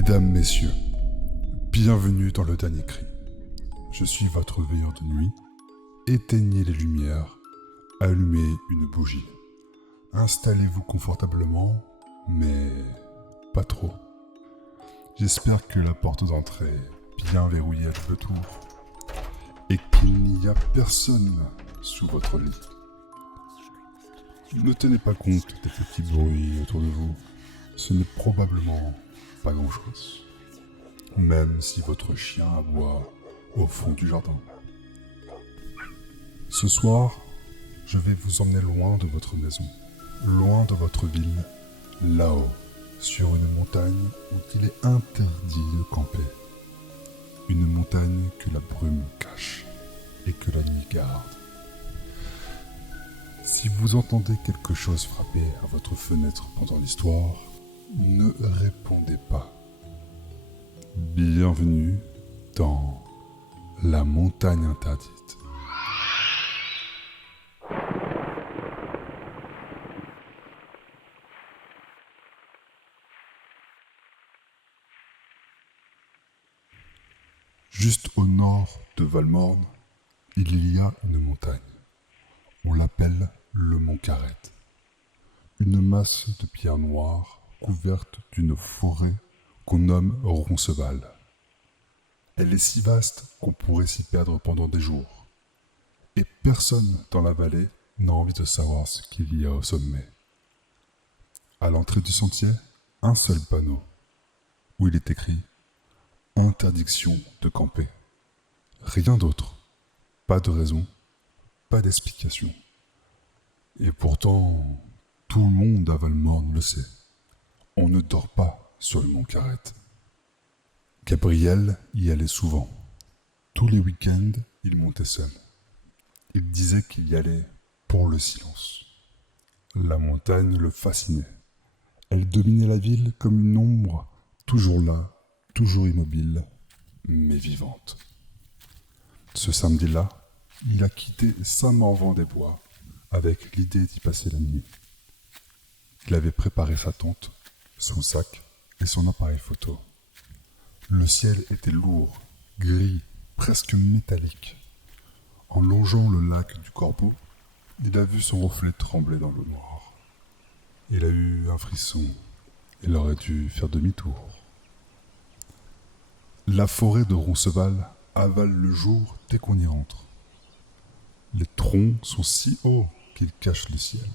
Mesdames, messieurs, bienvenue dans le dernier cri. Je suis votre veilleur de nuit. Éteignez les lumières, allumez une bougie. Installez-vous confortablement, mais pas trop. J'espère que la porte d'entrée est bien verrouillée à tout le tour et qu'il n'y a personne sous votre lit. Ne tenez pas compte des petits bruits autour de vous. Ce n'est probablement pas grand-chose. Même si votre chien aboie au fond du jardin. Ce soir, je vais vous emmener loin de votre maison, loin de votre ville, là-haut, sur une montagne où il est interdit de camper. Une montagne que la brume cache et que la nuit garde. Si vous entendez quelque chose frapper à votre fenêtre pendant l'histoire, ne répondez pas. Bienvenue dans la montagne interdite. Juste au nord de Valmorne, il y a une montagne. On l'appelle le Mont Carrette. Une masse de pierres noires couverte d'une forêt qu'on nomme Roncesvalles. Elle est si vaste qu'on pourrait s'y perdre pendant des jours. Et personne dans la vallée n'a envie de savoir ce qu'il y a au sommet. À l'entrée du sentier, un seul panneau, où il est écrit « Interdiction de camper ». Rien d'autre. Pas de raison, pas d'explication. Et pourtant, tout le monde à Valmorne le sait. On ne dort pas sur le Mont Carrette. Gabriel y allait souvent. Tous les week-ends, il montait seul. Il disait qu'il y allait pour le silence. La montagne le fascinait. Elle dominait la ville comme une ombre, toujours là, toujours immobile, mais vivante. Ce samedi-là, il a quitté Saint-Morvan-des-Bois avec l'idée d'y passer la nuit. Il avait préparé sa tente, son sac et son appareil photo. Le ciel était lourd, gris, presque métallique. En longeant le lac du Corbeau, il a vu son reflet trembler dans l'eau noire. Il a eu un frisson. Il aurait dû faire demi-tour. La forêt de Roncesvalles avale le jour dès qu'on y entre. Les troncs sont si hauts qu'ils cachent le ciel.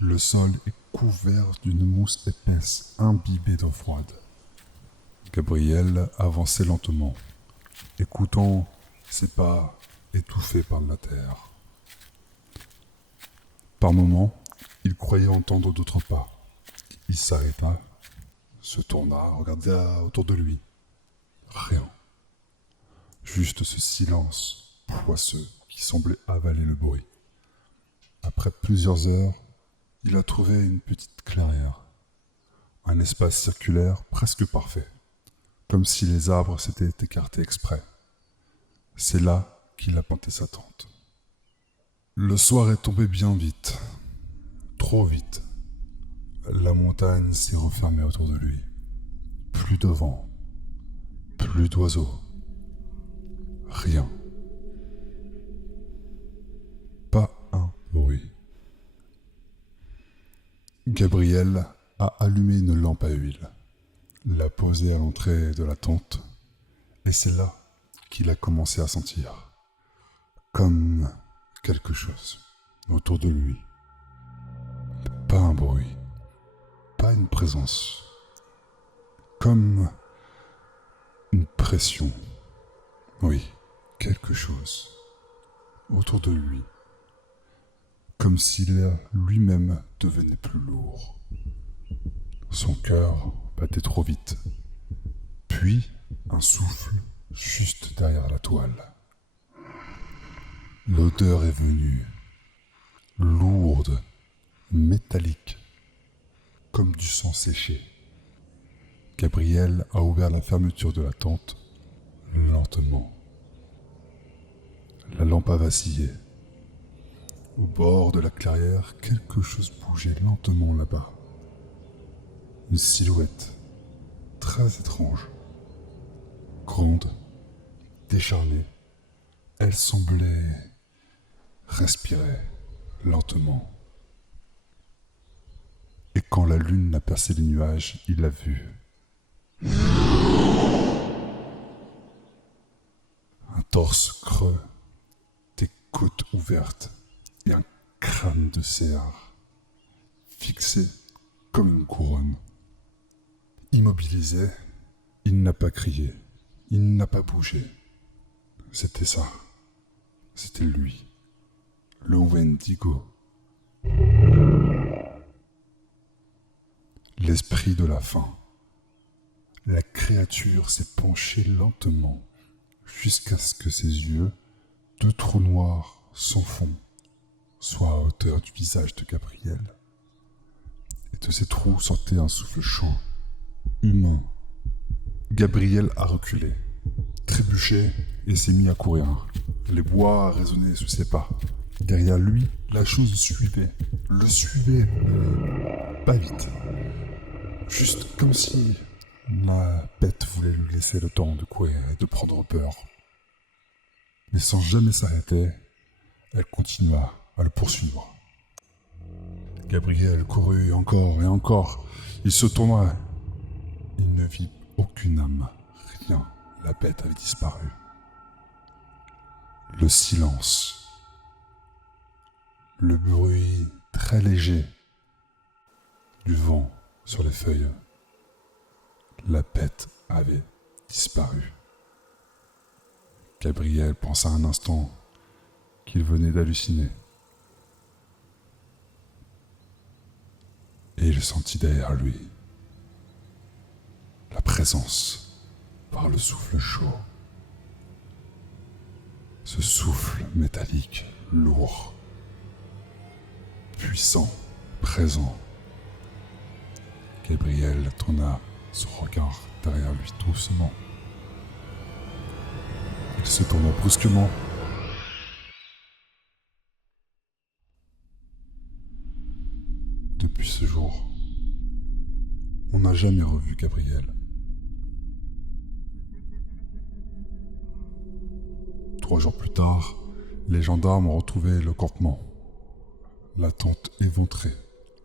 Le sol est couvert d'une mousse épaisse, imbibée d'eau froide. Gabriel avançait lentement, écoutant ses pas étouffés par la terre. Par moments, il croyait entendre d'autres pas. Il s'arrêta, se tourna, regarda autour de lui. Rien. Juste ce silence poisseux qui semblait avaler le bruit. Après plusieurs heures, il a trouvé une petite clairière. Un espace circulaire presque parfait, comme si les arbres s'étaient écartés exprès. C'est là qu'il a planté sa tente. Le soir est tombé bien vite, trop vite. La montagne s'est refermée autour de lui. Plus de vent, plus d'oiseaux, rien. Pas un bruit. Gabriel a allumé une lampe à huile, l'a posée à l'entrée de la tente, et c'est là qu'il a commencé à sentir comme quelque chose autour de lui. Pas un bruit, pas une présence, comme une pression. Oui, quelque chose autour de lui, comme s'il lui-même devenait plus lourd. Son cœur battait trop vite, puis un souffle juste derrière la toile. L'odeur est venue, lourde, métallique, comme du sang séché. Gabriel a ouvert la fermeture de la tente lentement. La lampe a vacillé. Au bord de la clairière, quelque chose bougeait lentement là-bas. Une silhouette, très étrange. Grande, décharnée, elle semblait respirer lentement. Et quand la lune a percé les nuages, il l'a vue. Un torse creux, des côtes ouvertes et un crâne de cerf, fixé comme une couronne. Immobilisé, il n'a pas crié, il n'a pas bougé. C'était ça, c'était lui, le Wendigo. L'esprit de la faim. La créature s'est penchée lentement jusqu'à ce que ses yeux, deux trous noirs sans fond, soient à hauteur du visage de Gabriel. Et de ces trous sortait un souffle chaud, humain. Gabriel a reculé, trébuché et s'est mis à courir. Les bois résonnaient sous ses pas. Derrière lui, la chose le suivait, pas vite. Juste comme si la bête voulait lui laisser le temps de courir et de prendre peur. Mais sans jamais s'arrêter, elle continua à le poursuivre. Gabriel courut encore et encore. Il se tourna. Il ne vit aucune âme, rien. La bête avait disparu. Le silence. Le bruit très léger du vent sur les feuilles. La bête avait disparu. Gabriel pensa un instant qu'il venait d'halluciner. Et il sentit derrière lui la présence par le souffle chaud. Ce souffle métallique, lourd, puissant, présent. Gabriel tourna son regard derrière lui doucement. Il se tourna brusquement. Depuis ce jour, on n'a jamais revu Gabriel. 3 jours plus tard, les gendarmes ont retrouvé le campement. La tente éventrée,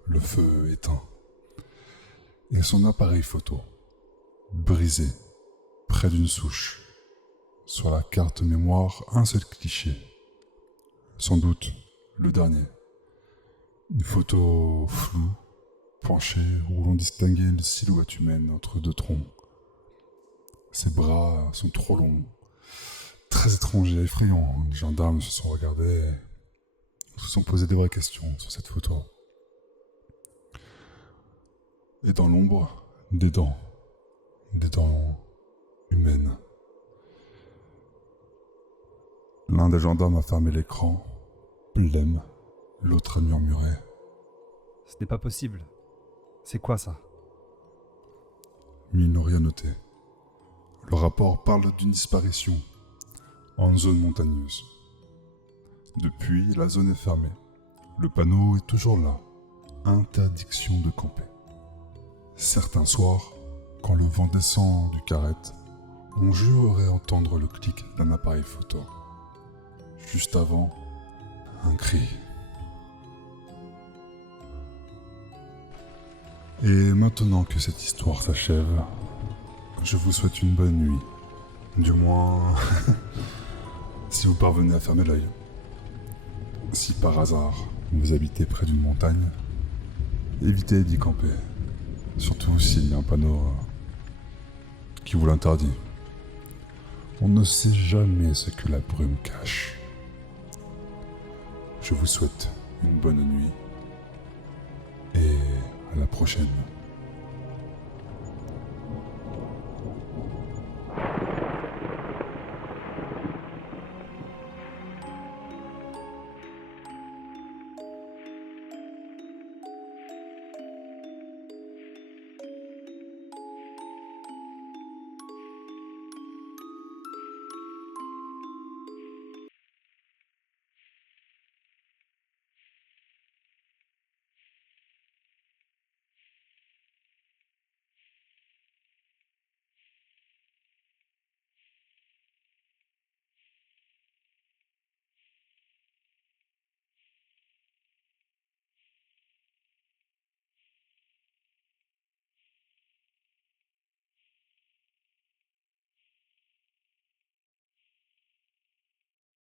le feu éteint. Et son appareil photo, brisé, près d'une souche. Sur la carte mémoire, un seul cliché. Sans doute le dernier. Une photo floue, penchée, où l'on distinguait une silhouette humaine entre 2 troncs. Ses bras sont trop longs, très étranges et effrayants. Les gendarmes se sont regardés, se sont posé des vraies questions sur cette photo. Et dans l'ombre, des dents humaines. L'un des gendarmes a fermé l'écran, blême, l'autre a murmuré. Ce n'est pas possible. C'est quoi ça? Mais ils n'ont rien noté. Le rapport parle d'une disparition en zone montagneuse. Depuis, la zone est fermée. Le panneau est toujours là. Interdiction de camper. Certains soirs, quand le vent descend du carrette, on jurerait entendre le clic d'un appareil photo. Juste avant, un cri. Et maintenant que cette histoire s'achève, je vous souhaite une bonne nuit. Du moins, si vous parvenez à fermer l'œil. Si par hasard vous habitez près d'une montagne, évitez d'y camper. Surtout s'il y a un panneau qui vous l'interdit. On ne sait jamais ce que la brume cache. Je vous souhaite une bonne nuit et à la prochaine.